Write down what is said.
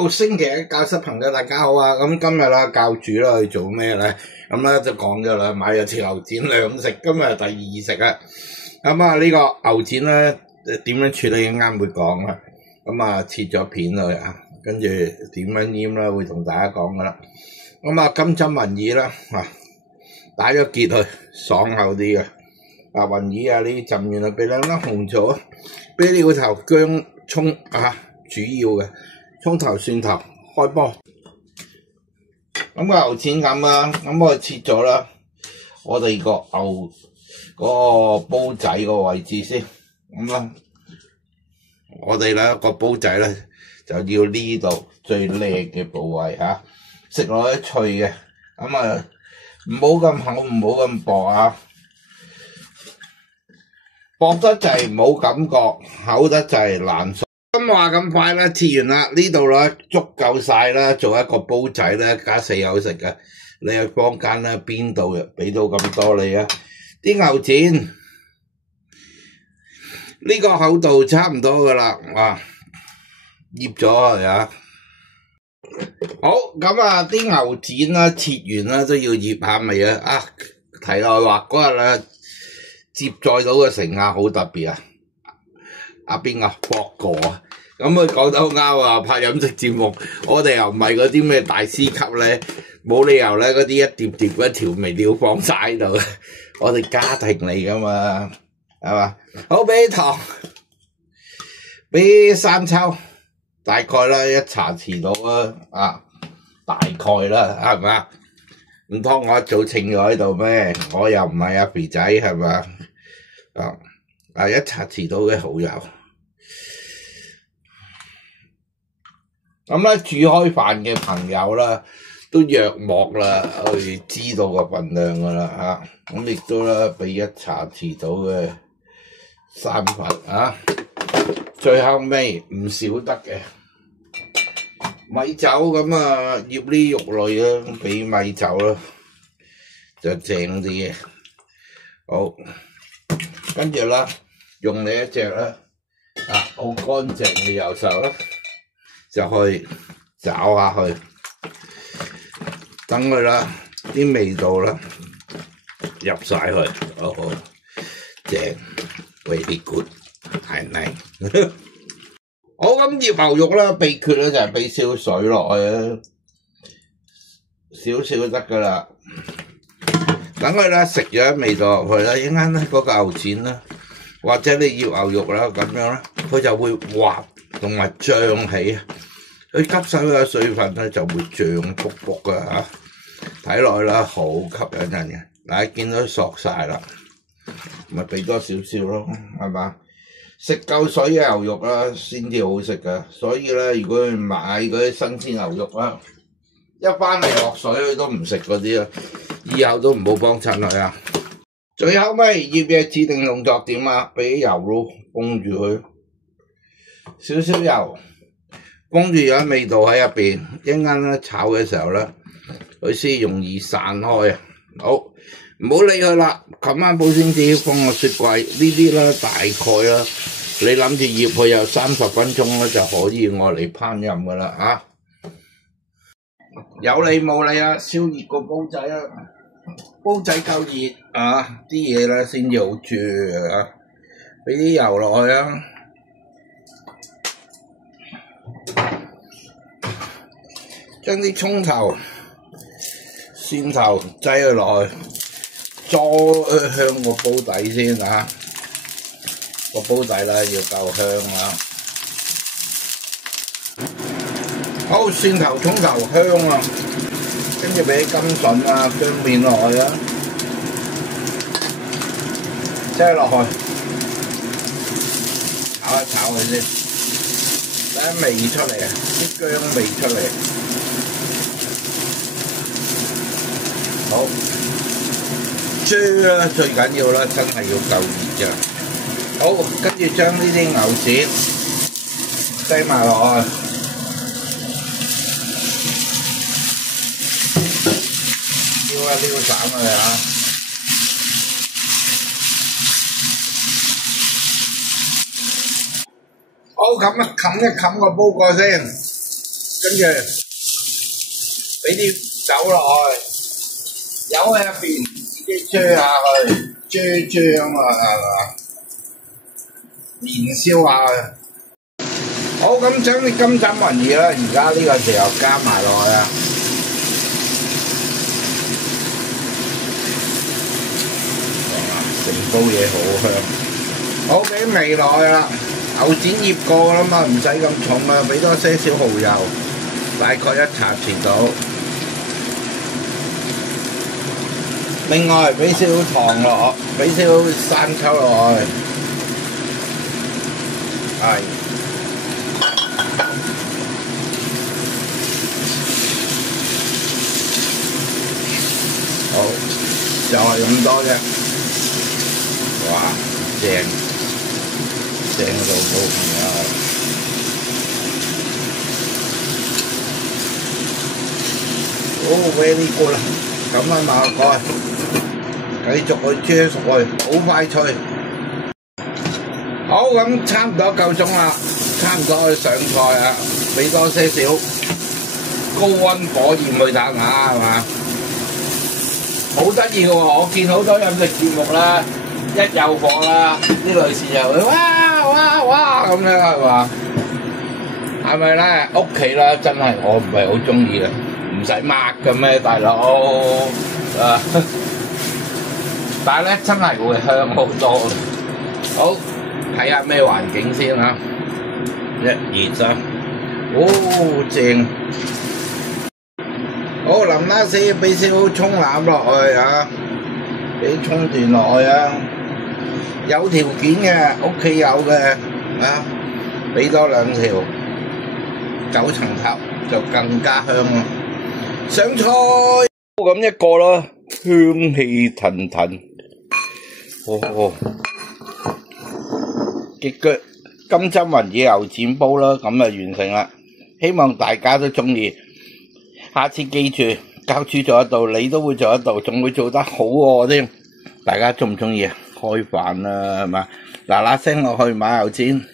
Hello， 星期一教室朋友大家好啊！咁今日啦，教主啦去做咩咧？咁咧就講咗啦，買咗條牛展兩食，今日係第二食啊！咁啊呢個牛展咧點樣處理啱會講啦。咁啊切咗片佢啊，跟住點樣醃啦，會同大家講噶啦。咁啊金針雲耳啦，打咗結去，爽口啲嘅。雲耳啊呢啲浸完啊，俾兩粒紅棗，俾料頭薑葱啊，主要嘅。葱頭蒜頭開波，咁個牛展咁啦，咁我切咗啦，我哋個牛嗰個煲仔個位置先，咁啦，我哋咧個煲仔咧就要呢度最靚嘅部位嚇，食落去脆嘅，咁啊唔好咁厚，唔好咁薄啊，薄得滯冇感覺，厚得滯難熟。咁話咁快啦，切完啦，呢度啦足夠晒啦，做一個煲仔咧，加4口食嘅。你去坊間咧邊度俾到咁多你啊？啲牛展呢個厚度差唔多噶啦，哇！醃咗係啊，好咁啊！啲牛展啦，切完啦都要醃下味啊！啊，題外話嗰日咧接載到嘅乘客好特別啊！邊個博哥啊？咁佢講得好啱啊！拍飲食節目，我哋又唔係嗰啲咩大師級咧，冇理由咧嗰啲一碟碟嗰調味料放晒喺度，我哋家庭嚟噶嘛，係嘛？好，俾糖，俾生抽，大概啦1茶匙到啦，大概啦，係咪？唔通我一早稱咗喺度咩？我又唔係阿肥仔，係咪？1茶匙到嘅蠔油。咁咧煮開飯嘅朋友啦，都約莫啦去知道個份量噶啦嚇，咁亦都啦俾1茶匙到嘅生粉啊，最後尾唔少得嘅米酒咁啊，醃啲肉類啦，俾米酒啦，就正啲嘅。好，跟住啦，用你一隻啦好乾淨嘅右手啦。就去找下去，等佢啦，啲味道啦入晒去，好好正 ，very good， 太靚。好咁醃牛肉啦，秘訣咧就係俾少水落去啊，少少得噶啦。等佢啦食咗味道落去啦，一陣間咧嗰個牛展啦，或者你醃牛肉啦咁樣啦，佢就會滑同埋脹起。佢吸收嘅水分咧就會脹卜卜嘅嚇，睇落去啦好吸引人嘅。嗱，見到索晒啦，咪俾多少少咯，係嘛？食夠水嘅牛肉啦先至好食嘅，所以咧如果你買嗰啲新鮮牛肉啦，一翻嚟落水佢都唔食嗰啲啊，以後都唔好幫襯佢啊。最後尾醃嘅指定動作點啊？俾油咯，封住佢，少少油。封住咗味道喺入邊，一陣間咧炒嘅時候咧，佢先容易散開啊！好，唔好理佢啦，冚翻保鮮紙放個雪櫃，呢啲咧大概啦，你諗住醃佢有30分鐘咧就可以愛嚟烹飪噶啦啊！有理冇理啊，燒熱個煲仔啊，煲仔夠熱啊，啲嘢咧先至好煮啊，俾啲油落去啊！將啲葱頭、蒜頭擠佢落去，再香個煲底先啊！個煲底啦要夠香啊！好，蒜頭、葱頭香啊，跟住俾啲甘筍啊、薑片落去啊，擠落去，炒一炒佢先，等味出嚟啊，啲薑味出嚟。好，最緊要啦，真係要夠熱啫。好，跟住將呢啲牛展擠埋落去，撩散佢啊！好，冚一冚個煲蓋先，跟跟住俾啲酒落去，油喺入邊自己追下去，追咁啊，係嘛？燃燒下去。好，咁將啲金針雲耳啦，而家呢個時候加埋落去啊！成煲嘢好香，好俾味落去啦。牛展醃過啦嘛，唔使咁重啊，俾多些少蠔油，大概1茶匙到。另外俾少糖落，俾少生抽落去，係。好，就係咁多啫。哇，正到好朋友。好 very good 啦，咁啊麻辣蓋，繼續去煮熟佢，好快脆。好，咁差唔多夠鐘啦，差唔多去上菜啊，俾多些少高溫火焰去打下，係嘛？好得意嘅喎，我見好多飲食節目啦，一有火啦，啲女士就會哇咁樣係嘛？係咪咧？屋企啦，真係我唔係好中意嘅，唔使抹嘅咩，大佬啊！但係咧真係會香好多。好，睇下咩環境先啊！一二三，哦正。好，淋啦先，俾少葱欖落去啊，俾葱段落去啊。有條件嘅，屋企有嘅啊，俾多2條9層塔就更加香啦。上菜咁一個啦，香氣騰騰。哦，極腳金針雲耳牛展煲啦，咁就完成啦。希望大家都中意。下次記住，教主做得到，你都會做得到，仲會做得好喎添。大家中唔中意啊？開飯啦，係嘛？嗱嗱聲落去買牛展。